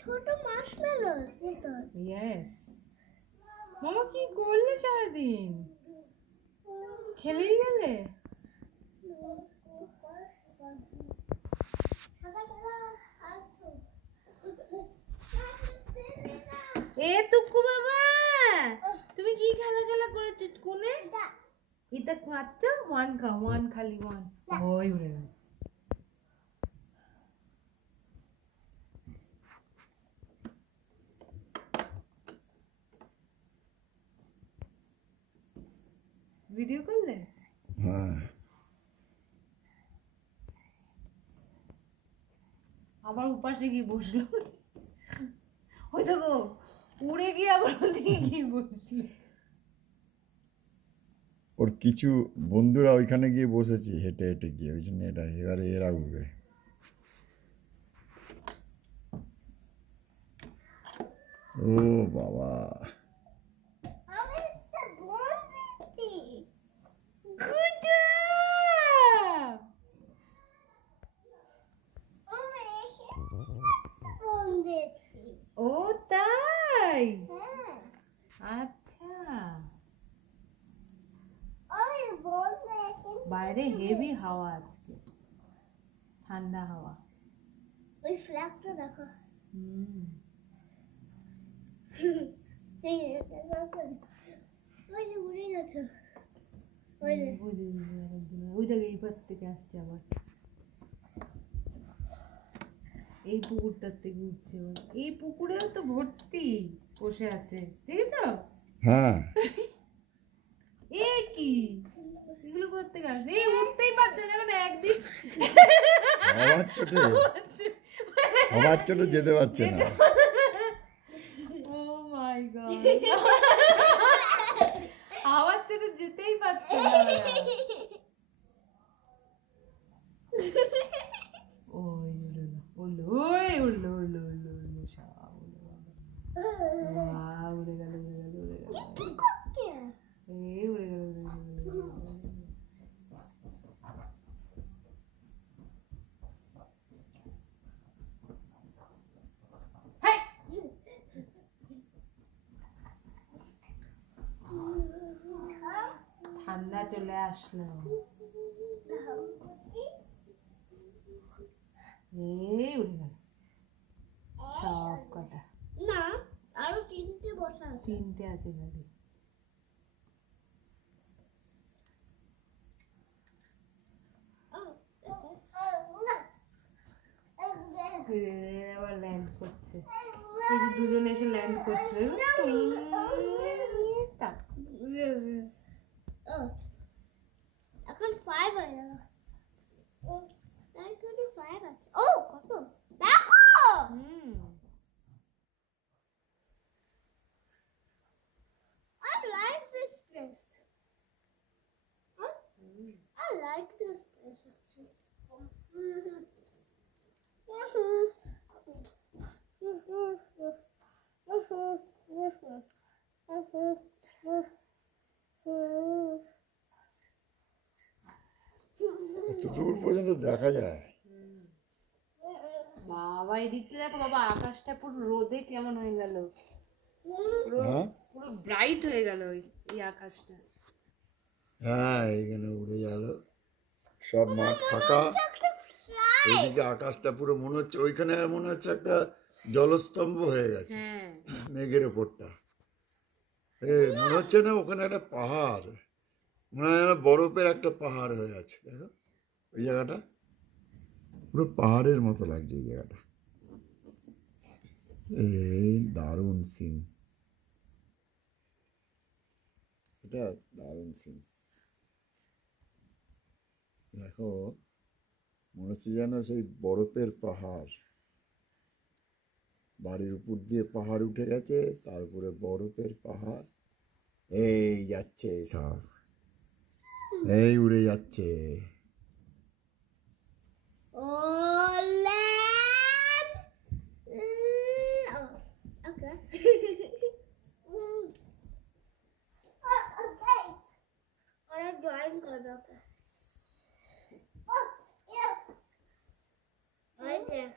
ছোট মার্শমেলো ভিতর। ইয়েস। মামা কি করলে সারাদিন? খেলেই গেলে? এ টুকু বাবা, তুমি কি খেলা খেলা করেছো কোনে? এটা খাচ্ছ? ওয়ান খাও, ওয়ান খালি ওয়ান। ওই উড়ে গেল। ভিডিও করলে? হ্যাঁ। আবার উপাসে গিয়ে বসলো। ওই দেখো উড়ে গিয়ে আবার ওদিকে গিয়ে বসলো। ওর কিছু বন্ধুরা ওইখানে গিয়ে বসেছে হেঁটে হেঁটে গিয়ে, ওই জন্য এটা এবারে এরা উঠবে। ও বাবা, ও তাই? আচ্ছা, বাইরে হেভি হাওয়া আজকে, ঠান্ডা হাওয়া। ওই ফ্ল্যাগটা দেখো। ওই যে উড়ে গেছে। ওই দেখে এই পার থেকে আসছে আবার, এই পুকুরটার থেকে উঠছে। এই পুকুরেও তো ভর্তি বসে আছে, দেখেছ? হ্যাঁ। এ কি এগুলো করতে গেল? এই উঠতেই পারছে না, এখন একদিন আমার চোটে যেতে পারছে না। ও মাই গড, আওয়াজ চোটে যেতেই পারছে না। ওই উড়লো, ওই উড়লো উড়লো উড়লো উড়লো, সব উড়ে গেল। উড়ে গেল উড়ে গেল উড়ে গেল, এই উড়ে গেল উড়ে গেল উড়ে গেল। ঠান্ডা চলে আসলো, এই উড়ে গেল সব কটা। না, আরো তিনটে বসা আছে। তিনটে আছে খালি। আবার ল্যান্ড করছে, এই যে দুজনে এসে ল্যান্ড করছে। এখন 5 হয়ে গেল। 5 আছে। ও কত দেখো। I like this place. I like this place actually. এত দূর পর্যন্ত দেখা যায়। বাবা এদিকে দেখো বাবা, আকাশটা পুরো রোদে কেমন হয়ে গেল, পুরো ব্রাইট হয়ে গেল এই আকাশটা। হ্যাঁ, এইখানে উড়ে গেল, সব মাঠ ফাঁকা। এইদিকে আকাশটা পুরো মনে হচ্ছে ওইখানে মনে হচ্ছে একটা জলস্তম্ভ হয়ে গেছে মেঘের ওপরটা। মনে হচ্ছে না ওখানে একটা পাহাড়, মনে হয় না বরফের একটা পাহাড় হয়ে আছে। দেখো ওই জায়গাটা পুরো পাহাড়ের মতো লাগছে ওই জায়গাটা। এই দারুণ সিন, এটা দারুণ সিন। দেখো মনে হচ্ছে যেন সেই বরফের পাহাড়, বাড়ির উপর দিয়ে পাহাড় উঠে গেছে, তারপরে বরফের পাহাড় এই যাচ্ছে, সব এই উড়ে যাচ্ছে। Oh, land. Okay. Okay. Or a drawing card. Okay. Oh, yeah. Right there.